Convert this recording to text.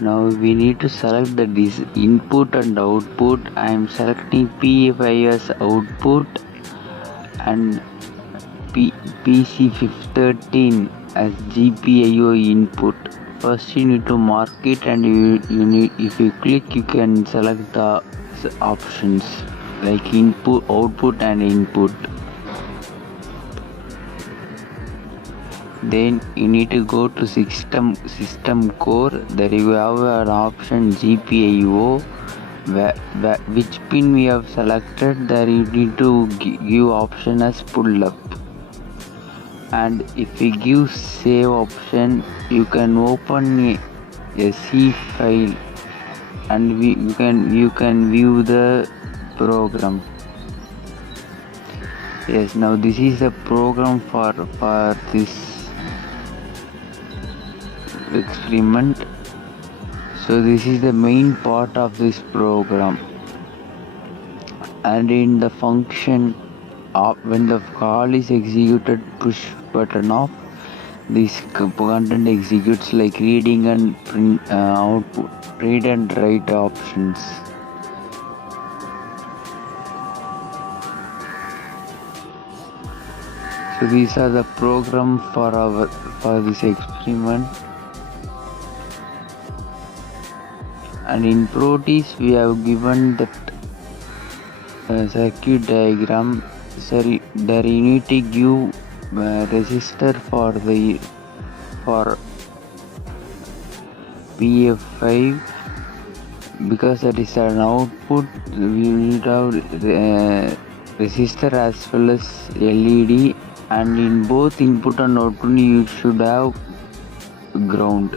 Now we need to select the input and output. I am selecting PFI as output and PC513 as GPIO input. First you need to mark it, and you need, if you click, you can select the options like input, output and input. Then you need to go to system core. There you have an option GPIO, which pin we have selected. There you need to give option as pull up, and if we give save option, you can open a C file and you can view the program. Yes, now this is the program for this experiment. So this is the main part of this program, and in the function when the call is executed, push button off, this content executes like reading and print output, read and write options. So these are the program for this experiment. And in Proteus we have given that circuit diagram. Sorry, there you need to give resistor for PF5, because that is an output. We need to have resistor as well as LED, and in both input and output you should have ground.